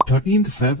13 Feb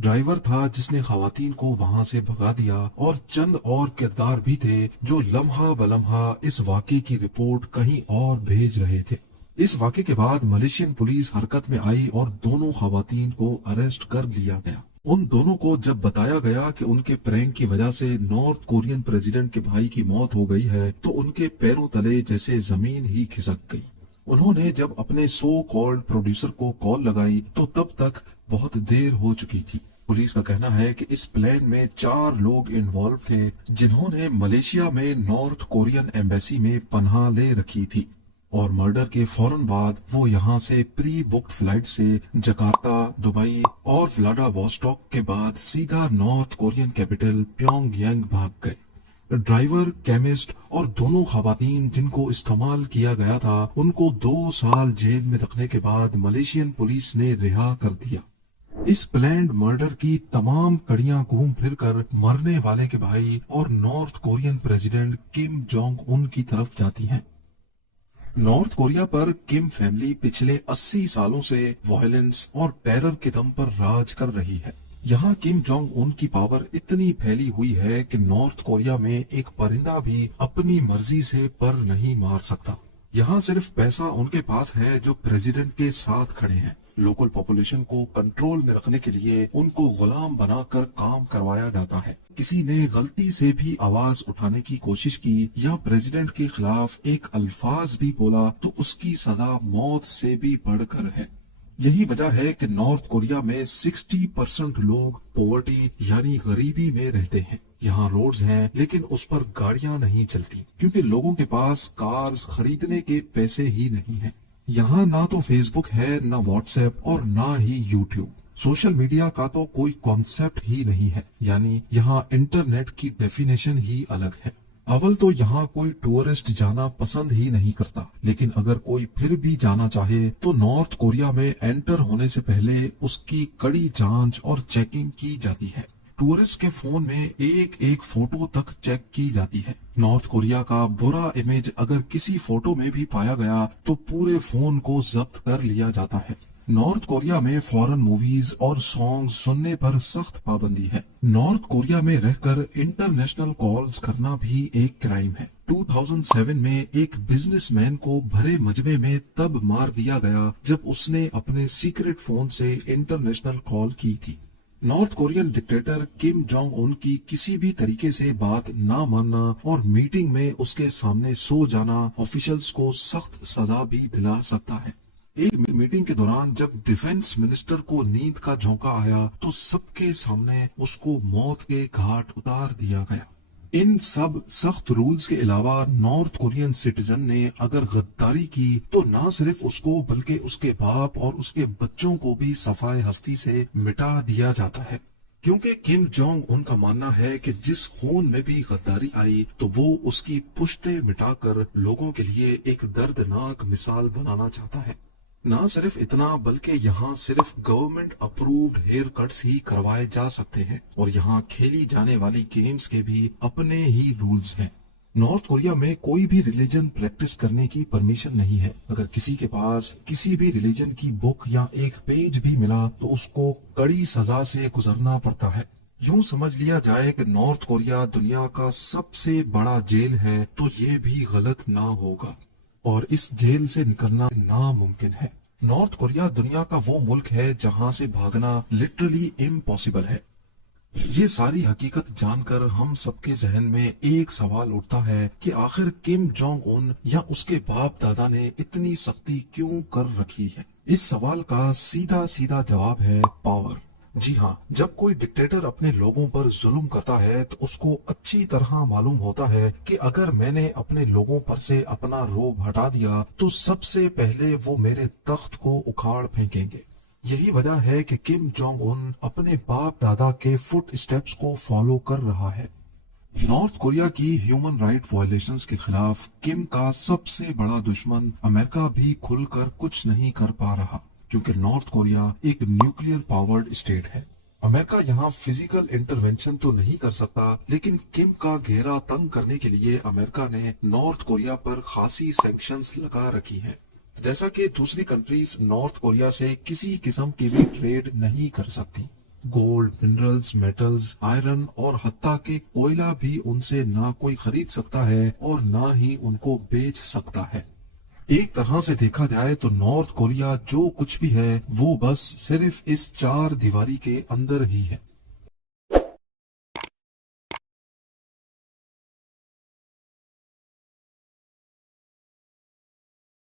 driver تھا جس نے خواتین کو وہاں سے بھگا دیا، اور چند اور کردار بھی تھے جو لمحہ بلمحہ اس واقعے کی رپورٹ کہیں اور بھیج رہے تھے۔ اس واقعے کے بعد ملیشین پولیس حرکت میں آئی اور دونوں خواتین کو اریسٹ کر لیا گیا۔ ان دونوں کو جب بتایا گیا کہ ان کے پرینک کی وجہ سے نارتھ کورین پریزیڈنٹ کے بھائی کی موت ہو گئی ہے تو ان کے پیروں تلے جیسے زمین ہی کھسک گئی۔ انہوں نے جب اپنے سو کالڈ پروڈیوسر کو کال لگائی تو تب تک بہت دیر ہو چکی تھی۔ پولیس کا کہنا ہے کہ اس پلان میں 4 لوگ انوالو تھے جنہوں نے ملیشیا میں نارتھ کورین ایمبیسی میں پناہ لے رکھی تھی، اور مرڈر کے فوراً بعد وہ یہاں سے پری بکڈ فلائٹ سے جکارتا، دبئی اور ولاڈا واسٹاک کے بعد سیدھا نارتھ کورین کیپٹل پیونگ یانگ بھاگ گئے۔ ڈرائیور، کیمسٹ اور دونوں خواتین جن کو استعمال کیا گیا تھا ان کو 2 سال جیل میں رکھنے کے بعد ملیشین پولیس نے رہا کر دیا۔ اس پلانڈ مرڈر کی تمام کڑیاں گھوم پھر کر مرنے والے کے بھائی اور north Korean president Kim Jong Un کی طرف جاتی ہیں۔ نارتھ کوریا پر کم فیملی پچھلے 80 سالوں سے وائلنس اور ٹیرر کے دم پر راج کر رہی ہے۔ یہاں کم جونگ ان کی پاور اتنی پھیلی ہوئی ہے کہ نارتھ کوریا میں ایک پرندہ بھی اپنی مرضی سے پر نہیں مار سکتا۔ یہاں صرف پیسہ ان کے پاس ہے جو پریزیڈنٹ کے ساتھ کھڑے ہیں۔ لوکل پاپولیشن کو کنٹرول میں رکھنے کے لیے ان کو غلام بنا کر کام کروایا جاتا ہے۔ کسی نے غلطی سے بھی آواز اٹھانے کی کوشش کی یا پریزیڈنٹ کے خلاف ایک الفاظ بھی بولا تو اس کی سزا موت سے بھی بڑھ کر ہے۔ یہی وجہ ہے کہ نارتھ کوریا میں 60% لوگ پاورٹی یعنی غریبی میں رہتے ہیں۔ یہاں روڈز ہیں لیکن اس پر گاڑیاں نہیں چلتی کیونکہ لوگوں کے پاس کارز خریدنے کے پیسے ہی نہیں ہیں۔ یہاں نہ تو فیس بک ہے، نہ واٹس ایپ اور نہ ہی یوٹیوب۔ سوشل میڈیا کا تو کوئی کانسیپٹ ہی نہیں ہے، یعنی یہاں انٹرنیٹ کی ڈیفینیشن ہی الگ ہے۔ اول تو یہاں کوئی ٹورسٹ جانا پسند ہی نہیں کرتا، لیکن اگر کوئی پھر بھی جانا چاہے تو نارتھ کوریا میں انٹر ہونے سے پہلے اس کی کڑی جانچ اور چیکنگ کی جاتی ہے۔ ٹورسٹ کے فون میں ایک ایک فوٹو تک چیک کی جاتی ہے۔ نارتھ کوریا کا برا امیج اگر کسی فوٹو میں بھی پایا گیا تو پورے فون کو ضبط کر لیا جاتا ہے۔ نارتھ کوریا میں فورن موویز اور سانگ سننے پر سخت پابندی ہے۔ نارتھ کوریا میں رہ کر انٹرنیشنل کالز کرنا بھی ایک کرائم ہے۔ 2007 میں ایک بزنس مین کو بھرے مجمع میں تب مار دیا گیا جب اس نے اپنے سیکرٹ فون سے انٹرنیشنل کال کی تھی۔ North Korean dictator Kim Jong Un کی کسی بھی طریقے سے بات نہ ماننا اور میٹنگ میں اس کے سامنے سو جانا آفیشلز کو سخت سزا بھی دلا سکتا ہے۔ ایک میٹنگ کے دوران جب ڈیفنس منسٹر کو نیند کا جھونکا آیا تو سب کے سامنے اس کو موت کے گھاٹ اتار دیا گیا۔ ان سب سخت رولز کے علاوہ نارتھ کورین سٹیزن نے اگر غداری کی تو نہ صرف اس کو بلکہ اس کے باپ اور اس کے بچوں کو بھی صفائے ہستی سے مٹا دیا جاتا ہے، کیونکہ کم جونگ ان کا ماننا ہے کہ جس خون میں بھی غداری آئی تو وہ اس کی پشتیں مٹا کر لوگوں کے لیے ایک دردناک مثال بنانا چاہتا ہے۔ نہ صرف اتنا بلکہ یہاں صرف گورنمنٹ اپرووڈ ہیئر کٹس ہی کروائے جا سکتے ہیں، اور یہاں کھیلی جانے والی گیمز کے بھی اپنے ہی رولز ہیں۔ نارتھ کوریا میں کوئی بھی ریلیجن پریکٹس کرنے کی پرمیشن نہیں ہے۔ اگر کسی کے پاس کسی بھی ریلیجن کی بک یا ایک پیج بھی ملا تو اس کو کڑی سزا سے گزرنا پڑتا ہے۔ یوں سمجھ لیا جائے کہ نارتھ کوریا دنیا کا سب سے بڑا جیل ہے تو یہ بھی غلط نہ ہوگا، اور اس جیل سے نکلنا ناممکن ہے۔ نارتھ کوریا دنیا کا وہ ملک ہے جہاں سے بھاگنا لٹرلی امپاسبل ہے۔ یہ ساری حقیقت جان کر ہم سب کے ذہن میں ایک سوال اٹھتا ہے کہ آخر کم جونگ ان یا اس کے باپ دادا نے اتنی سختی کیوں کر رکھی ہے؟ اس سوال کا سیدھا سیدھا جواب ہے پاور۔ جی ہاں، جب کوئی ڈکٹیٹر اپنے لوگوں پر ظلم کرتا ہے تو اس کو اچھی طرح معلوم ہوتا ہے کہ اگر میں نے اپنے لوگوں پر سے اپنا روب ہٹا دیا تو سب سے پہلے وہ میرے تخت کو اکھاڑ پھینکیں گے۔ یہی وجہ ہے کہ کم جونگ ان اپنے باپ دادا کے فٹ اسٹیپس کو فالو کر رہا ہے۔ نارتھ کوریا کی ہیومن رائٹ وائلیشنز کے خلاف کم کا سب سے بڑا دشمن امریکہ بھی کھل کر کچھ نہیں کر پا رہا، کیونکہ نارتھ کوریا ایک نیوکلیئر پاورڈ اسٹیٹ ہے۔ امریکہ یہاں فزیکل انٹرونشن تو نہیں کر سکتا، لیکن کم کا گھیرا تنگ کرنے کے لیے امریکہ نے نارتھ کوریا پر خاصی سینکشنز لگا رکھی ہیں، جیسا کہ دوسری کنٹریز نارتھ کوریا سے کسی قسم کی بھی ٹریڈ نہیں کر سکتی۔ گولڈ، منرلز، میٹلز، آئرن اور حتیٰ کہ کوئلہ بھی ان سے نہ کوئی خرید سکتا ہے اور نہ ہی ان کو بیچ سکتا ہے۔ ایک طرح سے دیکھا جائے تو نارتھ کوریا جو کچھ بھی ہے وہ بس صرف اس چار دیواری کے اندر ہی ہے۔